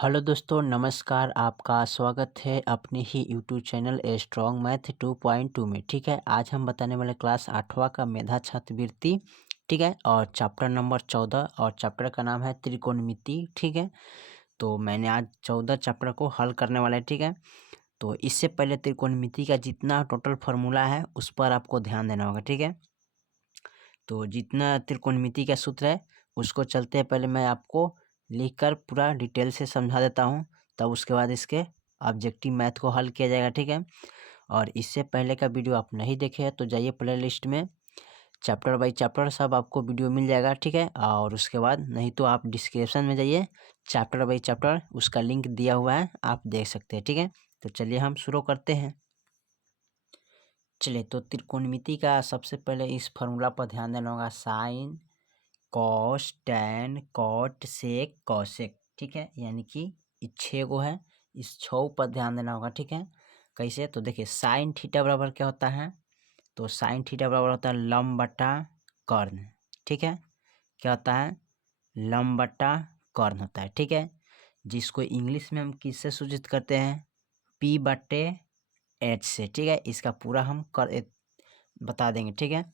Hello दोस्तों, नमस्कार। आपका स्वागत है अपने ही YouTube channel a strong math 2.2 में। ठीक है, आज हम बताने वाले क्लास 8वां का मेधा छात्रवृत्ति। ठीक है, और चैप्टर नंबर 14 और चैप्टर का नाम है त्रिकोणमिति। ठीक है, तो मैंने आज 14 चैप्टर को हल करने वाला है। ठीक है, तो इससे पहले त्रिकोणमिति का जितना टोटल फार्मूला है उस पर आपको ध्यान देना होगा। ठीक है, तो जितना त्रिकोणमिति का सूत्र है उसको चलते पहले मैं आपको लिखकर पूरा डिटेल से समझा देता हूँ, तब उसके बाद इसके ऑब्जेक्टिव मैथ को हल किया जाएगा। ठीक है, और इससे पहले का वीडियो आप नहीं देखे हैं तो जाइए प्ले लिस्ट में, चैप्टर बाई चैप्टर सब आपको वीडियो मिल जाएगा। ठीक है, और उसके बाद नहीं तो आप डिस्क्रिप्शन में जाइए, चैप्टर बाई चैप्टर उसका लिंक दिया हुआ है, आप देख सकते हैं। ठीक है, तो चलिए हम शुरू करते हैं। चलिए, तो त्रिकोणमिति का सबसे पहले इस फार्मूला पर ध्यान देना होगा, sine cos tan cot sec cosec. ठीक है, यानी कि 6 गो है, इस 6 पर ध्यान देना होगा। ठीक है, कैसे? तो देखिए, साइन थीटा बराबर क्या होता है? तो साइन थीटा बराबर होता है लंब बटा कर्ण। ठीक है, क्या होता है? लंब बटा कर्ण होता है। ठीक है, जिसको इंग्लिश में हम किससे सूचित करते हैं? पी बटे एच से। ठीक है, इसका पूरा हम बता देंगे। ठीक है,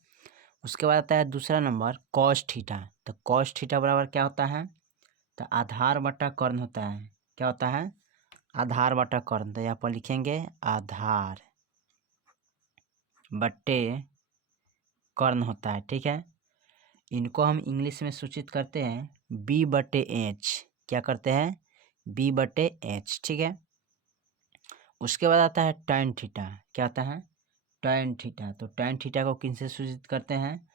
उसके बाद आता है दूसरा नंबर कॉस थीटा। तो कॉस थीटा बराबर क्या होता है? तो आधार बटा कर्ण होता है। क्या होता है? आधार बटा कर्ण। तो यहाँ पर लिखेंगे आधार बटे कर्ण होता है। ठीक है, इनको हम इंग्लिश में सूचित करते हैं बी बटे एच। क्या करते हैं? बी बटे एच। ठीक है, उसके बाद आता है टैन थीटा। क्या आता है? Tan theta. तो टैन थीटा को किनसे सूचित करते हैं?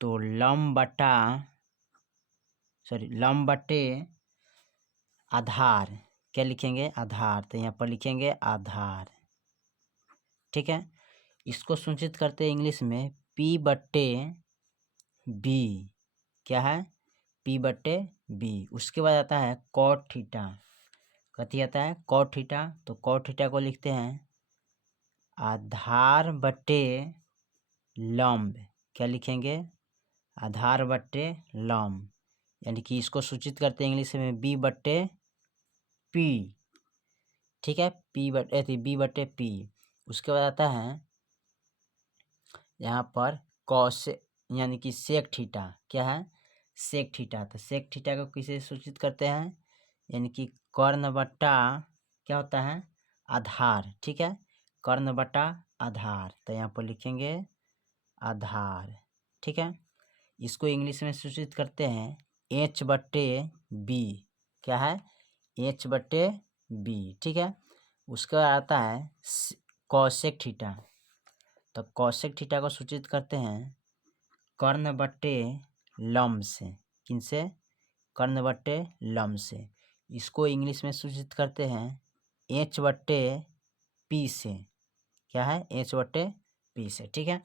तो लंब बटे आधार। क्या लिखेंगे? आधार। तो यहाँ पर लिखेंगे आधार। ठीक है, इसको सूचित करते हैं इंग्लिश में पी बटे बी। क्या है? पी बटे बी। उसके बाद आता है कॉट थीटा। कथी आता है? Cot theta. तो कॉट थीटा को लिखते हैं आधार बटे लंब। क्या लिखेंगे? आधार बटे लंब, यानी कि इसको सूचित करते हैं इंग्लिश में बी बटे पी। ठीक है, बी बटे पी। उसके बाद आता है यहाँ पर कॉस, यानी कि सेक थीटा। क्या है? Sec theta. तो सेक थीटा को किसे सूचित करते हैं? यानी कि कर्ण बटा क्या होता है? आधार। ठीक है, कर्ण बटा आधार। तो यहाँ पर लिखेंगे आधार। ठीक है, इसको इंग्लिश में सूचित करते हैं एच बटे बी। क्या है? एच बटे बी। ठीक है, उसके बाद आता है कॉसेक थीटा। तो कॉसेक थीटा को सूचित करते हैं कर्ण बटे लंब से। किनसे? कर्ण बटे लंब से। इसको इंग्लिश में सूचित करते हैं एच बटे पी से। क्या है? एच बटे पी से। ठीक है,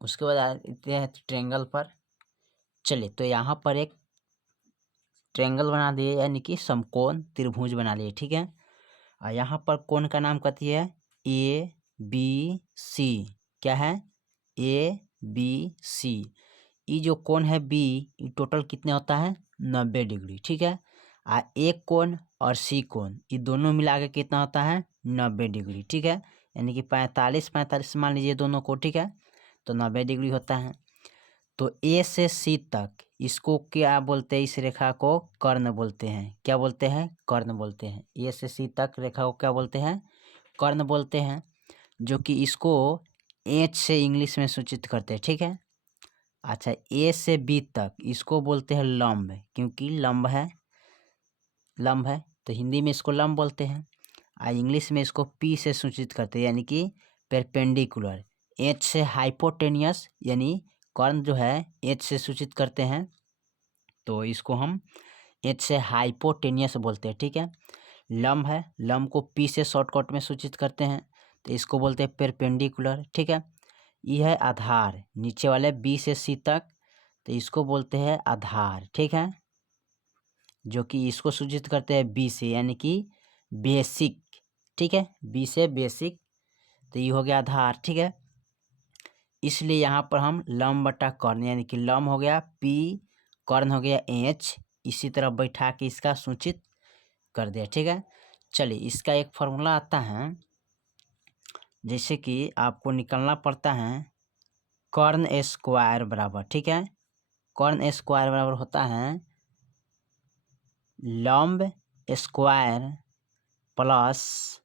उसके बाद आते हैं ट्रायंगल पर। चलिए, तो यहाँ पर एक ट्रायंगल बना दिए, यानी कि समकोण त्रिभुज बना लिए। ठीक है, और यहाँ पर कोण का नाम कथी है? A B C. क्या है? A B C. ये जो कोण है बी, ये टोटल कितने होता है? 90 डिग्री। ठीक है, एक कोण और सी कोण, ये दोनों मिला के कितना होता है? 90 डिग्री। ठीक है, यानी कि 45 मान लीजिए दोनों को। ठीक है, तो 90 डिग्री होता है। तो ए से सी तक इसको क्या बोलते हैं? इस रेखा को कर्ण बोलते हैं। क्या बोलते हैं? कर्ण बोलते हैं। ए से सी तक रेखा को क्या बोलते हैं? कर्ण बोलते हैं, जो कि इसको एच से इंग्लिश में सूचित करते हैं। ठीक है, अच्छा, ए से बी तक इसको बोलते हैं लंब, क्योंकि लंब है तो हिंदी में इसको लंब बोलते हैं। इंग्लिश में इसको पी से सूचित करते हैं, यानी कि परपेंडिकुलर। एच से हाइपोटेनियस, यानी कर्ण जो है एच से सूचित करते हैं, तो इसको हम एच से हाइपोटेनियस बोलते हैं। ठीक है, लंब है, लंब को पी से शॉर्टकट में सूचित करते हैं, तो इसको बोलते हैं परपेंडिकुलर। ठीक है, यह है आधार, नीचे वाले बी से सी तक, तो इसको बोलते हैं आधार। ठीक है, जो कि इसको सूचित करते हैं बी से, यानी कि बेसिक। ठीक है, बी से बेसिक, तो ये हो गया आधार। ठीक है, इसलिए यहाँ पर हम लंब बटा कर्ण, यानी कि लंब हो गया पी, कर्ण हो गया एच, इसी तरह बैठा के इसका सूचित कर दिया। ठीक है, चलिए इसका एक फॉर्मूला आता है, जैसे कि आपको निकालना पड़ता है कॉर्न स्क्वायर बराबर। ठीक है, कॉर्न स्क्वायर बराबर होता है लंब स्क्वायर प्लस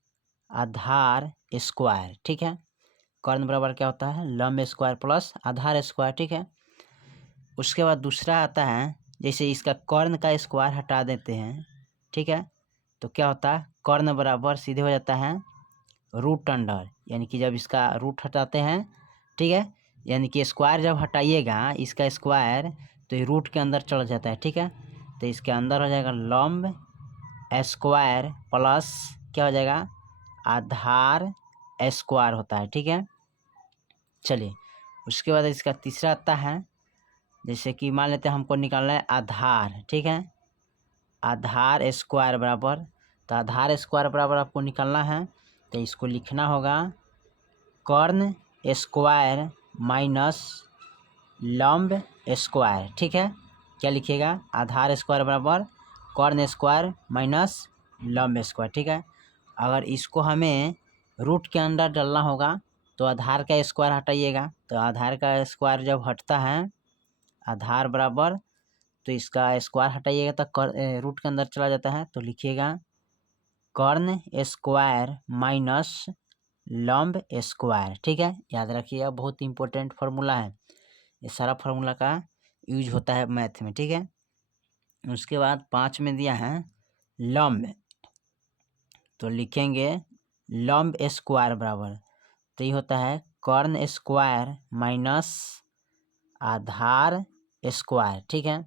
आधार स्क्वायर। ठीक है, कॉर्न बराबर क्या होता है, लंब स्क्वायर प्लस आधार स्क्वायर। ठीक है, उसके बाद दूसरा आता है, जैसे इसका कॉर्न का स्क्वायर हटा देते हैं। ठीक है, तो क्या होता है, कॉर्न बराबर सीधे हो जाता है रूट अंडर, यानी कि जब इसका रूट हटाते हैं, ठीक है, यानी कि स्क्वायर जब हटाइएगा इसका स्क्वायर, तो ये रूट के अंदर चला जाता है। ठीक है, तो इसके अंदर हो जाएगा लंब स्क्वायर प्लस क्या हो जाएगा, आधार स्क्वायर होता है। ठीक है, चलिए उसके बाद इसका तीसरा आता है, जैसे कि मान लेते हैं हमको निकालना है आधार। ठीक है, आधार स्क्वायर बराबर, तो आधार स्क्वायर बराबर आपको निकालना है, तो इसको लिखना होगा कॉर्न स्क्वायर माइनस लंब स्क्वायर। ठीक है, क्या लिखिएगा, आधार स्क्वायर बराबर कॉर्न स्क्वायर माइनस लंब स्क्वायर। ठीक है, अगर इसको हमें रूट के अंदर डालना होगा तो आधार का स्क्वायर हटाइएगा, तो आधार का स्क्वायर जब हटता है, आधार बराबर, तो इसका स्क्वायर हटाइएगा तो रूट के अंदर चला जाता है, तो लिखिएगा कॉर्न स्क्वायर माइनस लंब स्क्वायर। ठीक है, याद रखिएगा, बहुत इंपॉर्टेंट फार्मूला है, ये सारा फार्मूला का यूज होता है मैथ में। ठीक है, उसके बाद 5 में दिया है लंब, तो लिखेंगे लंब स्क्वायर बराबर, तो ये होता है कॉर्न स्क्वायर माइनस आधार स्क्वायर। ठीक है,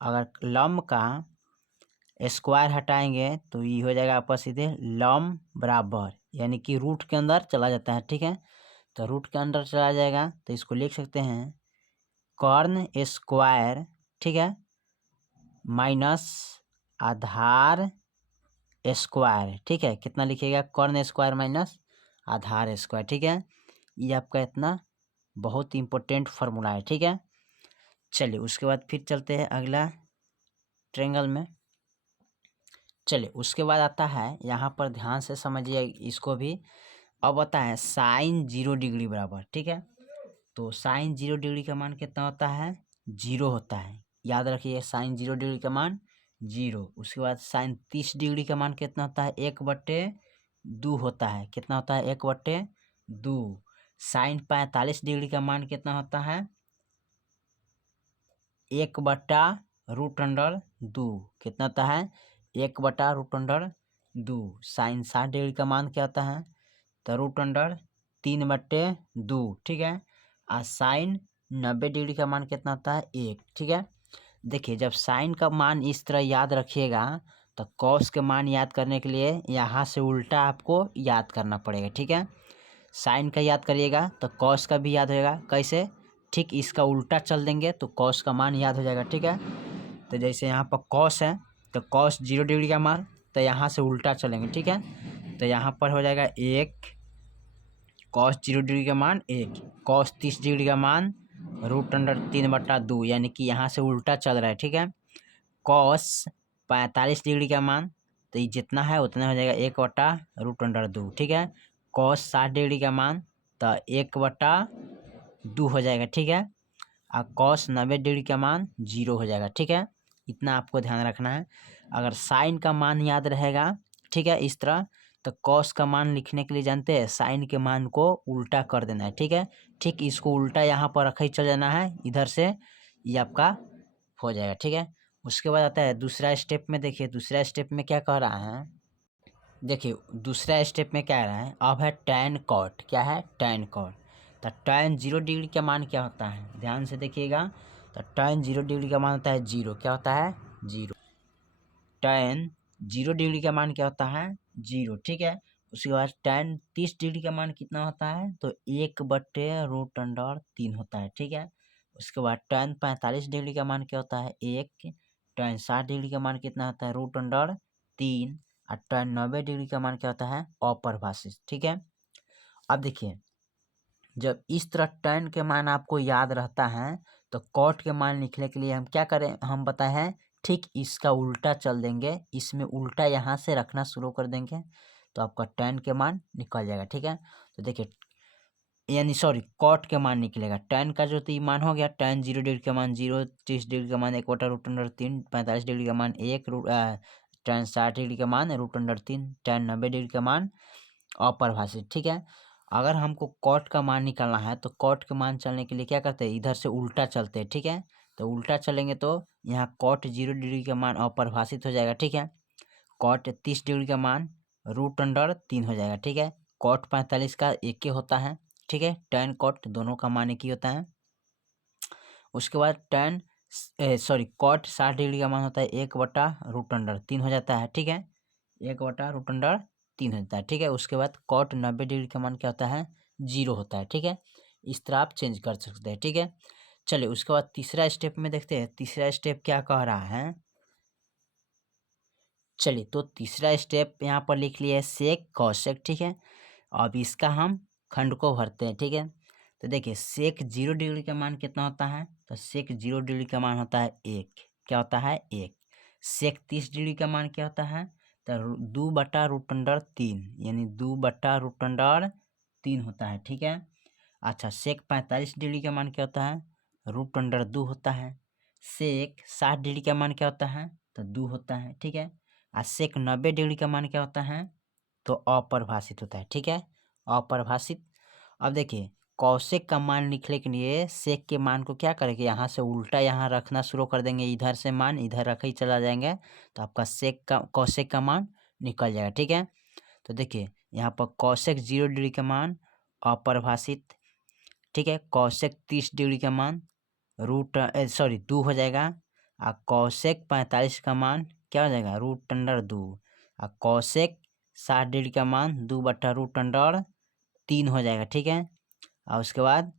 अगर लंब का स्क्वायर हटाएंगे तो ये हो जाएगा आपका सीधे लंब बराबर, यानी कि रूट के अंदर चला जाता है। ठीक है, तो रूट के अंदर चला जाएगा तो इसको लिख सकते हैं कॉर्न स्क्वायर, ठीक है, माइनस आधार स्क्वायर। ठीक है, कितना लिखिएगा, कॉर्न स्क्वायर माइनस आधार स्क्वायर। ठीक है, ये आपका इतना बहुत इंपॉर्टेंट फार्मूला है। ठीक है, चलिए उसके बाद फिर चलते हैं अगला ट्रायंगल में। चलिए उसके बाद आता है, यहाँ पर ध्यान से समझिए इसको भी। अब आता है साइन 0 डिग्री बराबर। ठीक है, तो साइन 0 डिग्री का मान कितना होता है, 0 होता है, याद रखिए साइन 0 डिग्री का मान 0। उसके बाद साइन 30 डिग्री का मान कितना होता है, 1/2 होता है, कितना होता है, 1/2। साइन 45 डिग्री का मान कितना होता है, 1/√2, कितना होता है, 1/√2। साइन 60 डिग्री का मान क्या होता है, तो √3/2। ठीक है, और साइन 90 डिग्री का मान कितना होता है, 1। ठीक है, देखिए जब साइन का मान इस तरह याद रखिएगा तो कॉस के मान याद करने के लिए यहाँ से उल्टा आपको याद करना पड़ेगा। ठीक है, साइन का याद करिएगा तो कॉस का भी याद होएगा, कैसे, ठीक इसका उल्टा चल देंगे तो कॉस का मान याद हो जाएगा। ठीक है, तो जैसे यहाँ पर कॉस है तो कॉस 0 डिग्री का मान, तो यहाँ से उल्टा चलेंगे। ठीक है, तो यहाँ पर हो जाएगा 1, कॉस 0 डिग्री का मान 1, कॉस 30 डिग्री का मान √3/2, यानी कि यहाँ से उल्टा चल रहा है। ठीक है, कॉस 45 डिग्री का मान, तो ये जितना है उतना हो जाएगा 1/√2। ठीक है, कॉस 60 डिग्री का मान तो 1/2 हो जाएगा। ठीक है, और कॉस 90 डिग्री का मान 0 हो जाएगा। ठीक है, इतना आपको ध्यान रखना है। अगर साइन का मान याद रहेगा, ठीक है, इस तरह, तो कॉस का मान लिखने के लिए जानते हैं साइन के मान को उल्टा कर देना है। ठीक है, ठीक इसको उल्टा यहाँ पर रखे चल जाना है इधर से, ये आपका हो जाएगा। ठीक है, उसके बाद आता है दूसरा स्टेप में। देखिए दूसरा स्टेप में क्या कह रहा है, देखिए दूसरा स्टेप में क्या रहा है, अब है tan cot। क्या है, tan cot, तो tan 0 डिग्री का मान क्या होता है, ध्यान से देखिएगा, तो tan 0 डिग्री का मान होता है 0। क्या होता है, 0। tan 0 डिग्री का मान क्या होता है, 0। ठीक है, उसके बाद tan 30 डिग्री का मान कितना होता है, तो 1/√3 होता है। ठीक है, उसके बाद tan 45 डिग्री का मान क्या होता है, 1। tan 60 डिग्री का मान कितना होता है, √3। और tan 90 डिग्री का मान क्या होता है, अपरिभाषित। ठीक है, अब देखिए जब इस तरह tan के मान आपको याद रहता है तो cot के मान लिखने के लिए हम क्या करें, हम बताए हैं ठीक इसका उल्टा चल देंगे, इसमें उल्टा यहाँ से रखना शुरू कर देंगे तो आपका tan के मान निकल जाएगा। ठीक है, तो देखिए यानी सॉरी कॉट के मान निकलेगा। tan का जो तो मान हो गया, tan 0 डिग्री का मान 0, 30 डिग्री का मान 1/√3, 45 डिग्री का मान 1, tan 60 डिग्री का मान √3, tan 90 डिग्री का मान अपरिभाषित। ठीक है, अगर हमको कॉट का मान निकालना है तो कॉट के मान चलने के लिए क्या करते हैं, इधर से उल्टा चलते हैं। ठीक है, तो उल्टा चलेंगे तो यहाँ कॉट 0 डिग्री का मान अपरिभाषित हो जाएगा। ठीक है, कॉट 30 डिग्री का मान √3 हो जाएगा। ठीक है, कॉट 45 का एक ही होता है। ठीक है, tan कॉट दोनों का मान एक ही होता है। उसके बाद कॉट 60 डिग्री का मान होता है 1/√3 हो जाता है। ठीक है, 1/√3 हो जाता है। ठीक है, उसके बाद कॉट 90 डिग्री का मान क्या होता है, 0 होता है। ठीक है, इस तरह आप चेंज कर सकते हैं। ठीक है, चलिए उसके बाद तीसरा स्टेप में देखते हैं, तीसरा स्टेप क्या कह रहा है। चलिए तो तीसरा स्टेप यहाँ पर लिख लिया है सेक कौशेक। ठीक है, अब इसका हम खंड को भरते हैं। ठीक है, तो देखिए सेक 0 डिग्री का मान कितना होता है, तो सेक 0 डिग्री का मान होता है 1। क्या होता है, 1। सेक 30 डिग्री का मान क्या होता है, तो 2/√3 यानी 2/√3 होता है। ठीक है, अच्छा सेक 45 डिग्री का मान क्या होता है, √2 होता है। सेक 60 डिग्री का मान क्या होता है, तो 2 होता है। ठीक है, और सेक 90 डिग्री का मान क्या होता है, तो अपरिभाषित होता है। ठीक है, अपरिभाषित। अब देखिए कौशिक का मान लिखने के लिए सेक के मान को क्या करेंगे, यहाँ से उल्टा यहाँ रखना शुरू कर देंगे, इधर से मान इधर रख ही चला जाएंगे तो आपका कौशिक का मान निकल जाएगा। ठीक है, तो देखिए यहाँ पर कौशिक 0 डिग्री का मान अपरिभाषित। ठीक है, कौशिक 30 डिग्री का मान 2 हो जाएगा, और कौशिक 45 का मान क्या हो जाएगा, √2, और कौशिक 60 डिग्री का मान 2/√3 हो जाएगा। ठीक है, और उसके बाद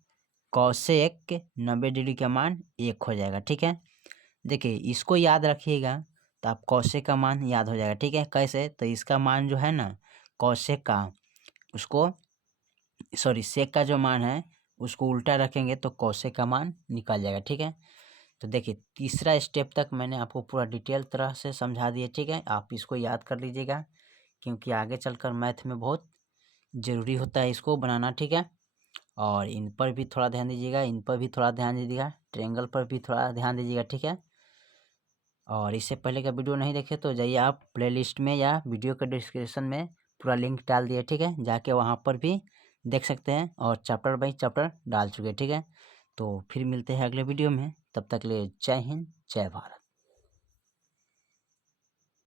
कौशिक 90 डिग्री का मान 1 हो जाएगा। ठीक है, देखिए इसको याद रखिएगा तो आप कौशिक का मान याद हो जाएगा। ठीक है, कैसे, तो इसका मान जो है ना कौशिक का, उसको सेक का जो मान है उसको उल्टा रखेंगे तो कौशिक का मान निकल जाएगा। ठीक है, तो देखिए तीसरा स्टेप तक मैंने आपको पूरा डिटेल तरह से समझा दिया। ठीक है, आप इसको याद कर लीजिएगा क्योंकि आगे चलकर मैथ में बहुत ज़रूरी होता है इसको बनाना। ठीक है, और इन पर भी थोड़ा ध्यान दीजिएगा, इन पर भी थोड़ा ध्यान दीजिएगा, ट्रायंगल पर भी थोड़ा ध्यान दीजिएगा। ठीक है, और इससे पहले का वीडियो नहीं देखे तो जाइए आप प्लेलिस्ट में या वीडियो के डिस्क्रिप्शन में पूरा लिंक डाल दिए। ठीक है, जाके वहाँ पर भी देख सकते हैं और चैप्टर बाई चैप्टर डाल चुके हैं। ठीक है, तो फिर मिलते हैं अगले वीडियो में, तब तक के लिए जय हिंद जय भारत।